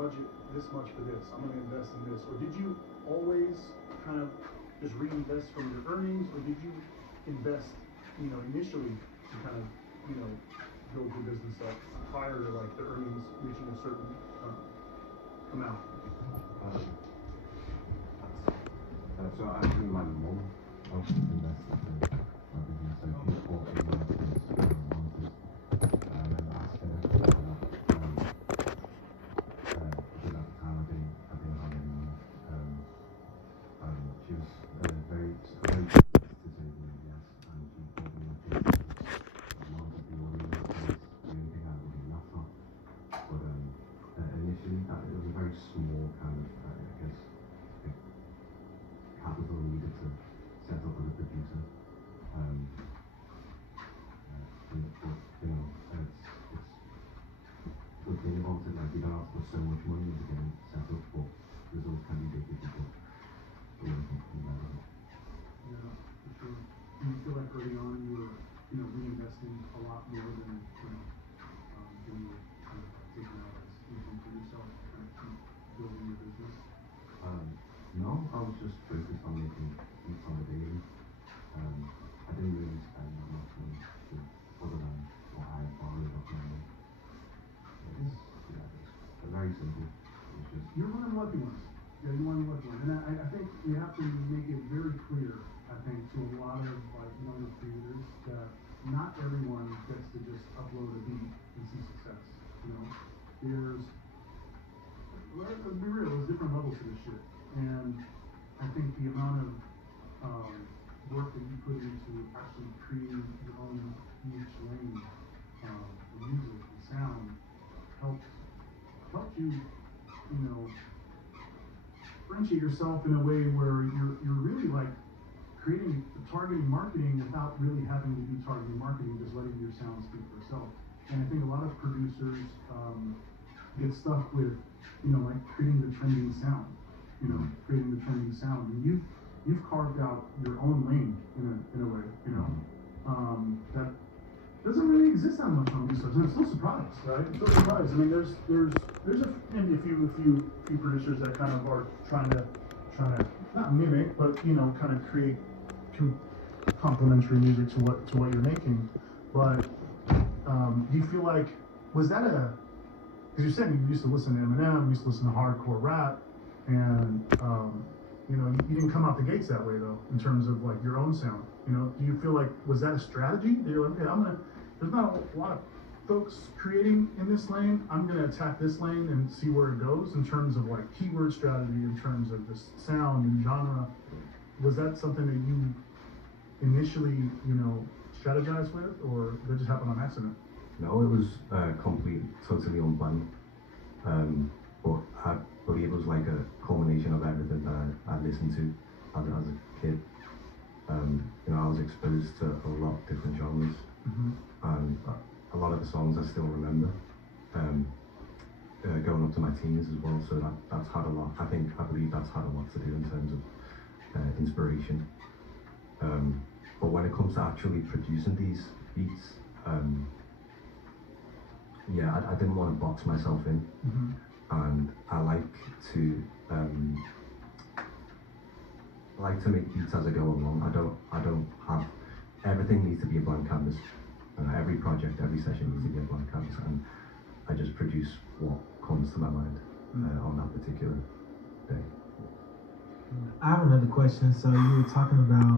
budget this much for this, I'm gonna invest in this, or did you always kind of just reinvest from your earnings, or did you invest, initially to kind of, build your business up prior to like the earnings reaching a certain amount? So actually my mom also invested in my business, so she bought in my business and then asked her for that. Because at the time I didn't have any money. She was very to say the least, yes, and she bought me a business. Not to be all over the place, the only thing I really laughed at. But initially that it was a very small kind of I guess capital needed to set up as a producer. It's good thing about it, like you don't have to put so much money into getting set up, but results can be big if you put away from that. Yeah, for sure. Do you feel like early on you were, reinvesting a lot more than, than you were kind of taking out as income for yourself to kind of keep building your business? No, I was just focused on making beats on the daily. I didn't really spend that much money other than what I borrowed off my mum. It's very simple. It's just You're one of the lucky ones. Yeah, you're one of the lucky ones. And I think we have to make it very clear, I think, to a lot of like younger creators that not everyone gets to just upload a beat and see success. Let's be real, there's different levels to this shit. And I think the amount of work that you put into actually creating your own niche lane of music and sound helped you, differentiate yourself in a way where you're really like creating targeting marketing without really having to do targeting marketing, just letting your sound speak for itself. And I think a lot of producers get stuck with, like creating the trending sound, creating the trending sound. And you've carved out your own lane in a way, that doesn't really exist that much on research. And I'm still surprised, right? I'm still surprised. I mean, there's maybe a few producers that kind of are trying to not mimic, but kind of create complementary music to what you're making. But do you feel like, was that because you're saying you used to listen to Eminem, you used to listen to hardcore rap, and you didn't come out the gates that way though, in terms of like your own sound. Do you feel like, was that a strategy? That you're like, okay, there's not a lot of folks creating in this lane, I'm gonna attack this lane and see where it goes in terms of like keyword strategy, in terms of just sound and genre. Was that something that you initially, strategized with, or did it just happen on accident? no, it was totally unplanned. But I believe it was like a culmination of everything that I listened to as a kid. I was exposed to a lot of different genres, and a lot of the songs I still remember. Going up to my teens as well, so that's had a lot. I believe that's had a lot to do in terms of inspiration. But when it comes to actually producing these beats, I didn't want to box myself in, and I like to make beats as I go along. I don't have everything needs to be a blank canvas. Every project, every session needs to be a blank canvas, and I just produce what comes to my mind on that particular day. I have another question. So you were talking about